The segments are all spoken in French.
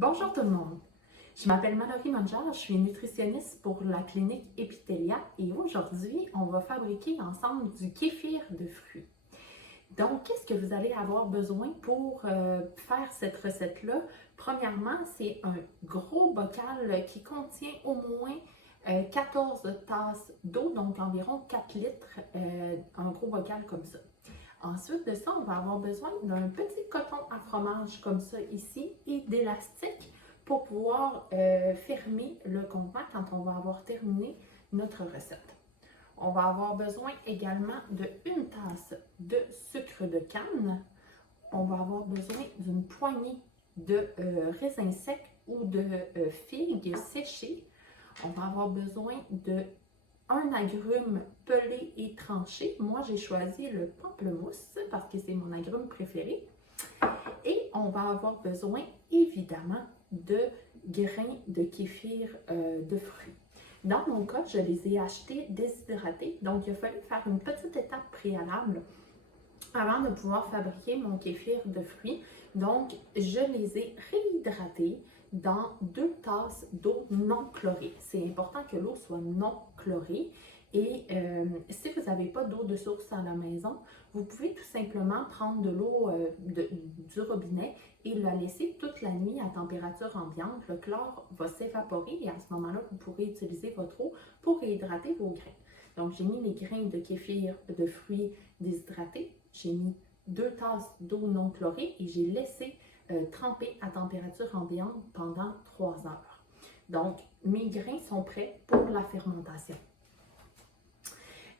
Bonjour tout le monde, je m'appelle Mallory Manger, je suis nutritionniste pour la clinique Epitelia et aujourd'hui, on va fabriquer ensemble du kéfir de fruits. Donc, qu'est-ce que vous allez avoir besoin pour faire cette recette-là? Premièrement, c'est un gros bocal qui contient au moins 14 tasses d'eau, donc environ 4 litres, un gros bocal comme ça. Ensuite de ça, on va avoir besoin d'un petit coton à fromage comme ça ici et d'élastique pour pouvoir fermer le contenant quand on va avoir terminé notre recette. On va avoir besoin également d'une tasse de sucre de canne. On va avoir besoin d'une poignée de raisins secs ou de figues séchées. On va avoir besoin de un agrume pelé et tranché. Moi, j'ai choisi le pamplemousse parce que c'est mon agrume préféré. Et on va avoir besoin, évidemment, de grains de kéfir de fruits. Dans mon cas, je les ai achetés déshydratés. Donc, il a fallu faire une petite étape préalable avant de pouvoir fabriquer mon kéfir de fruits. Donc, je les ai réhydratés dans 2 tasses d'eau non chlorée. C'est important que l'eau soit non chlorée. Et si vous n'avez pas d'eau de source à la maison, vous pouvez tout simplement prendre de l'eau du robinet et la laisser toute la nuit à température ambiante. Le chlore va s'évaporer et à ce moment-là, vous pourrez utiliser votre eau pour réhydrater vos grains. Donc, j'ai mis les grains de kéfir de fruits déshydratés. J'ai mis 2 tasses d'eau non chlorée et j'ai laissé tremper à température ambiante pendant 3 heures. Donc, mes grains sont prêts pour la fermentation.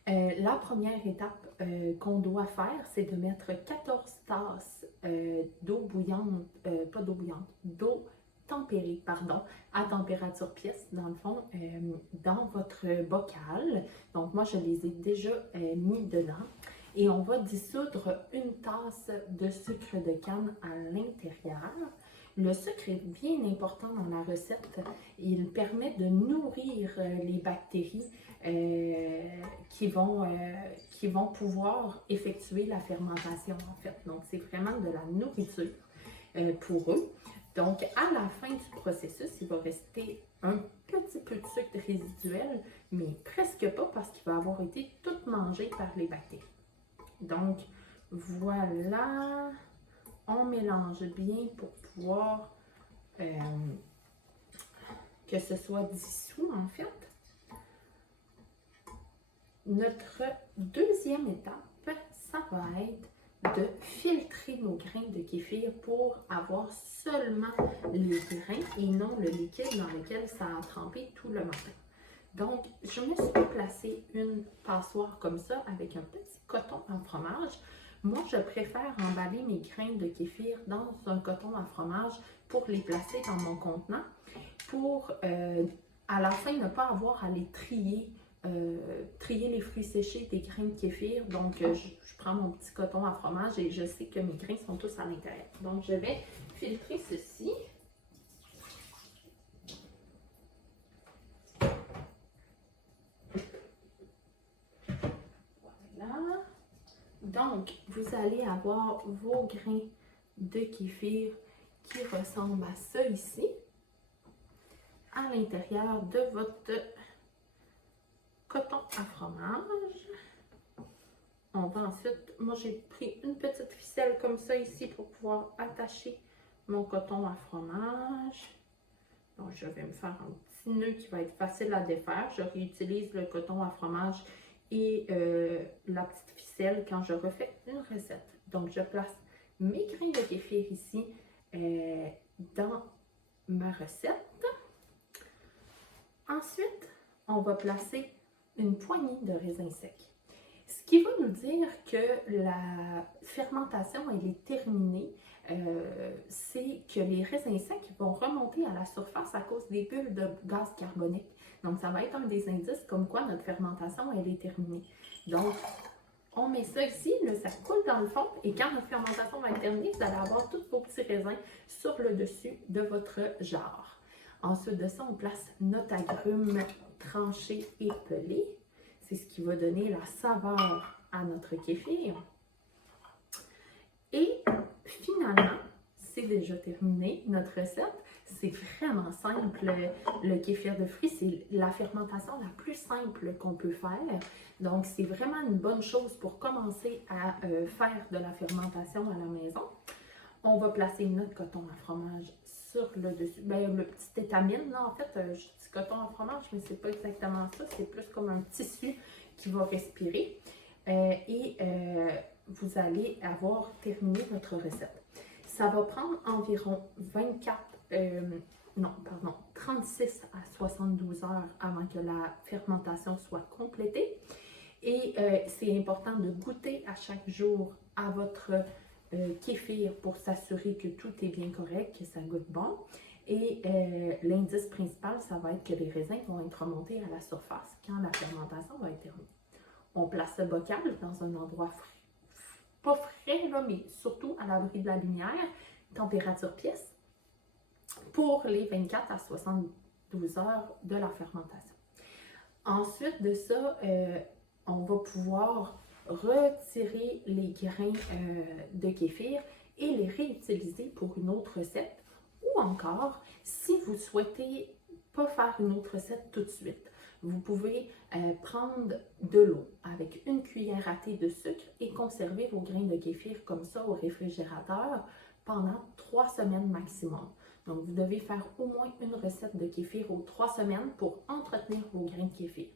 La première étape qu'on doit faire, c'est de mettre 14 tasses d'eau bouillante, pas d'eau bouillante, d'eau tempérée, pardon, à température pièce, dans le fond, dans votre bocal. Donc, moi, je les ai déjà mis dedans. Et on va dissoudre une tasse de sucre de canne à l'intérieur. Le sucre est bien important dans la recette. Il permet de nourrir les bactéries qui vont pouvoir effectuer la fermentation, en fait. Donc, c'est vraiment de la nourriture pour eux. Donc, à la fin du processus, il va rester un petit peu de sucre résiduel, mais presque pas parce qu'il va avoir été tout mangé par les bactéries. Donc, voilà, on mélange bien pour pouvoir que ce soit dissous, en fait. Notre deuxième étape, ça va être de filtrer nos grains de kéfir pour avoir seulement les grains et non le liquide dans lequel ça a trempé tout le matin. Donc, je me suis placé une passoire comme ça avec un petit coton en fromage. Moi, je préfère emballer mes grains de kéfir dans un coton à fromage pour les placer dans mon contenant pour, à la fin, ne pas avoir à les trier les fruits séchés des grains de kéfir. Donc, je prends mon petit coton à fromage et je sais que mes grains sont tous à l'intérieur. Donc, je vais filtrer ceci. Voilà. Donc, vous allez avoir vos grains de kéfir qui ressemblent à ça ici, à l'intérieur de votre coton à fromage. On va ensuite, moi j'ai pris une petite ficelle comme ça ici pour pouvoir attacher mon coton à fromage. Donc, je vais me faire un petit nœud qui va être facile à défaire. Je réutilise le coton à fromage et la petite ficelle quand je refais une recette. Donc, je place mes grains de kéfir ici dans ma recette. Ensuite, on va placer une poignée de raisins secs. Ce qui va nous dire que la fermentation elle est terminée, c'est que les raisins secs vont remonter à la surface à cause des bulles de gaz carbonique. Donc, ça va être un des indices comme quoi notre fermentation elle est terminée. Donc, on met ça ici, là, ça coule dans le fond et quand notre fermentation va être terminée, vous allez avoir tous vos petits raisins sur le dessus de votre jarre. Ensuite de ça, on place notre agrume tranché et pelé. C'est ce qui va donner la saveur à notre kéfir. Et finalement, c'est déjà terminé notre recette. C'est vraiment simple. Le kéfir de fruits, c'est la fermentation la plus simple qu'on peut faire. Donc, c'est vraiment une bonne chose pour commencer à faire de la fermentation à la maison. On va placer notre coton à fromage sur le dessus. Ben, le petit étamine, là, en fait, je dis coton à fromage, mais c'est pas exactement ça. C'est plus comme un tissu qui va respirer. Vous allez avoir terminé votre recette. Ça va prendre environ 36 à 72 heures avant que la fermentation soit complétée. Et c'est important de goûter à chaque jour à votre kéfir pour s'assurer que tout est bien correct, que ça goûte bon. Et l'indice principal, ça va être que les raisins vont être remontés à la surface quand la fermentation va être terminée. On place le bocal dans un endroit pas frais, là, mais surtout à l'abri de la lumière, température pièce, pour les 24 à 72 heures de la fermentation. Ensuite de ça, on va pouvoir retirer les grains de kéfir et les réutiliser pour une autre recette. Ou encore, si vous souhaitez pas faire une autre recette tout de suite, vous pouvez prendre de l'eau avec une cuillère à thé de sucre et conserver vos grains de kéfir comme ça au réfrigérateur pendant 3 semaines maximum. Donc, vous devez faire au moins une recette de kéfir aux 3 semaines pour entretenir vos grains de kéfir.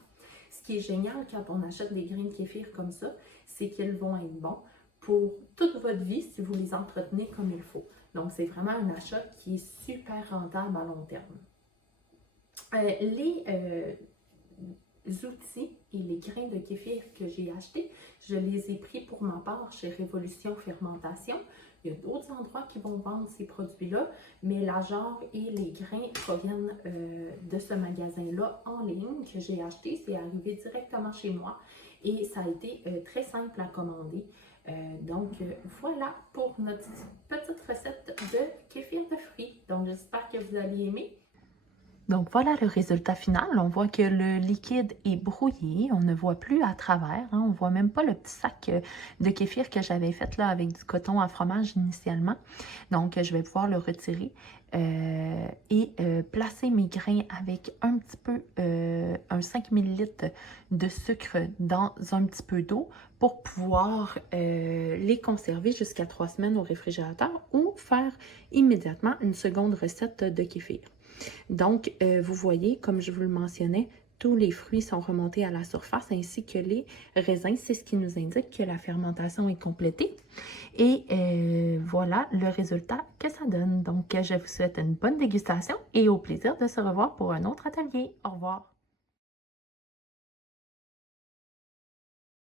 Ce qui est génial quand on achète des grains de kéfir comme ça, c'est qu'ils vont être bons pour toute votre vie si vous les entretenez comme il faut. Donc, c'est vraiment un achat qui est super rentable à long terme. Les outils et les grains de kéfir que j'ai achetés, je les ai pris pour ma part chez Révolution Fermentation. Il y a d'autres endroits qui vont vendre ces produits-là, mais la jarre et les grains proviennent de ce magasin-là en ligne que j'ai acheté. C'est arrivé directement chez moi et ça a été très simple à commander. Voilà pour notre petite recette de kéfir de fruits. Donc, j'espère que vous allez aimer. Donc voilà le résultat final. On voit que le liquide est brouillé. On ne voit plus à travers. Hein. On ne voit même pas le petit sac de kéfir que j'avais fait là avec du coton à fromage initialement. Donc je vais pouvoir le retirer et placer mes grains avec un petit peu, un 5 ml de sucre dans un petit peu d'eau pour pouvoir les conserver jusqu'à 3 semaines au réfrigérateur ou faire immédiatement une seconde recette de kéfir. Donc, vous voyez, comme je vous le mentionnais, tous les fruits sont remontés à la surface ainsi que les raisins. C'est ce qui nous indique que la fermentation est complétée. Et voilà le résultat que ça donne. Donc, je vous souhaite une bonne dégustation et au plaisir de se revoir pour un autre atelier. Au revoir.